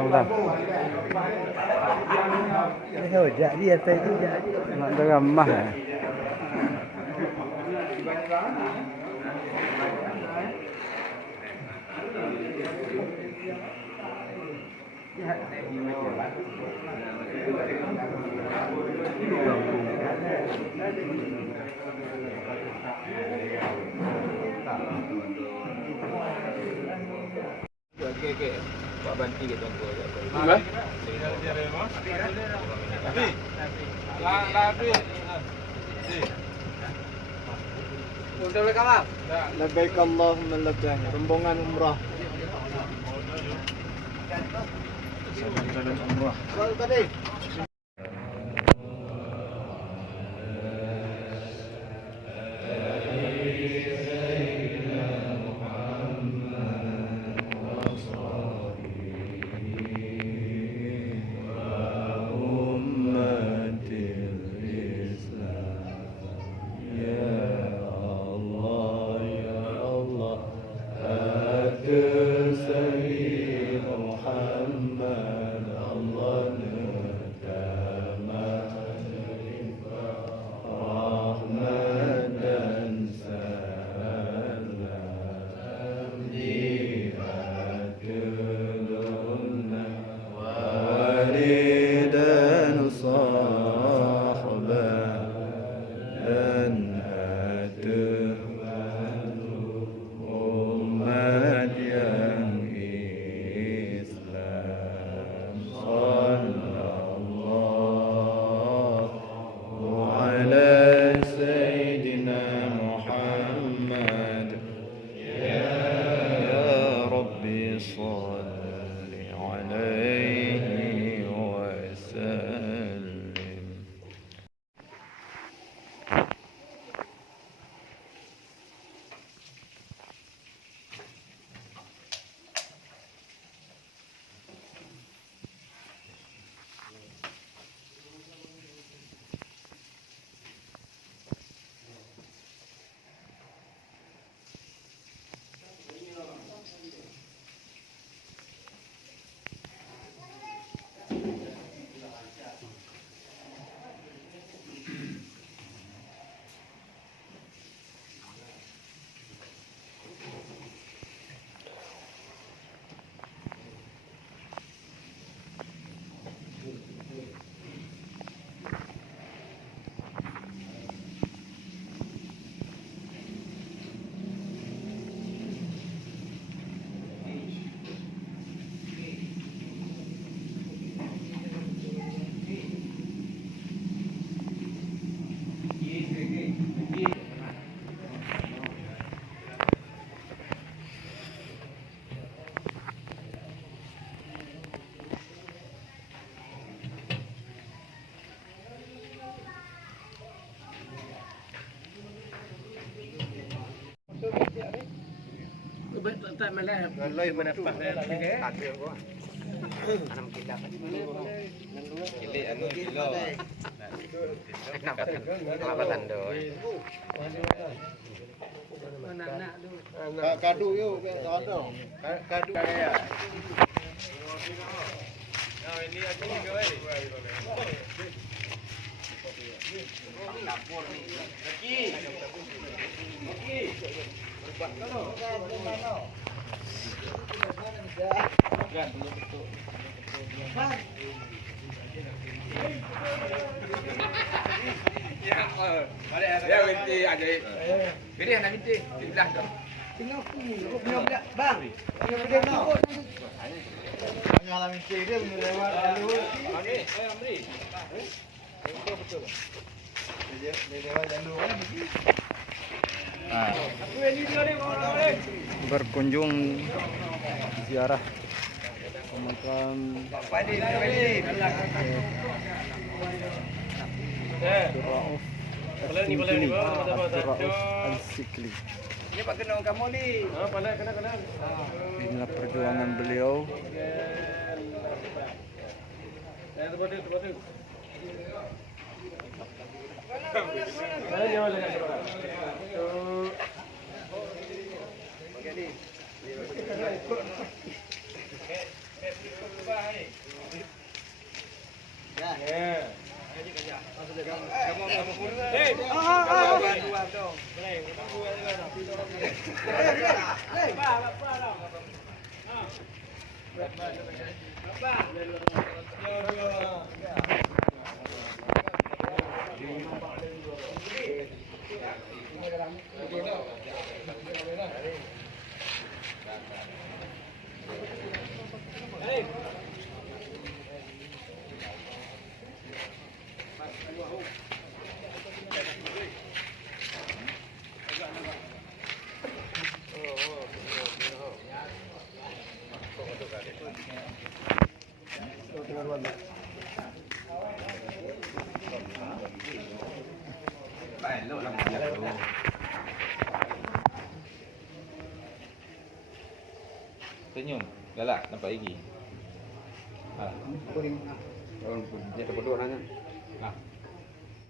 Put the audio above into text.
Ramadan. Jadi atas itu jadi. Nak deramah ya. Okey. Buat banti kat tuan tu. Apa? Udah boleh kalah? Labbaik Allahumma labbaik. Rombongan umrah. Jalan umrah. Soal tadi. Tak malah. Lain menapah dah. Tak ada gua. Anam kita. Kili anu kilo. Lapatan doi. Anak-anak tu. Kadu yuk, ada. Kadu. Ya ini aku ni ke wei. Dapur ni. Lagi. Ya, binti aja. Ini anak binti, sebelah tu. Tengok bang. Dia nak. Hanya alam binti dia lewat lalu. Okey, Amri. Betul. Dia lewat lalu kan. Berkunjung ziarah ke makam Abdurrauf Al-Sikli. Ini Pak Kenong kamu ni. Kena. Inilah perjuangan beliau. Senyum. Galak nampak gigi. Ha. Kuning. Dia terbodoh nanya. Ha.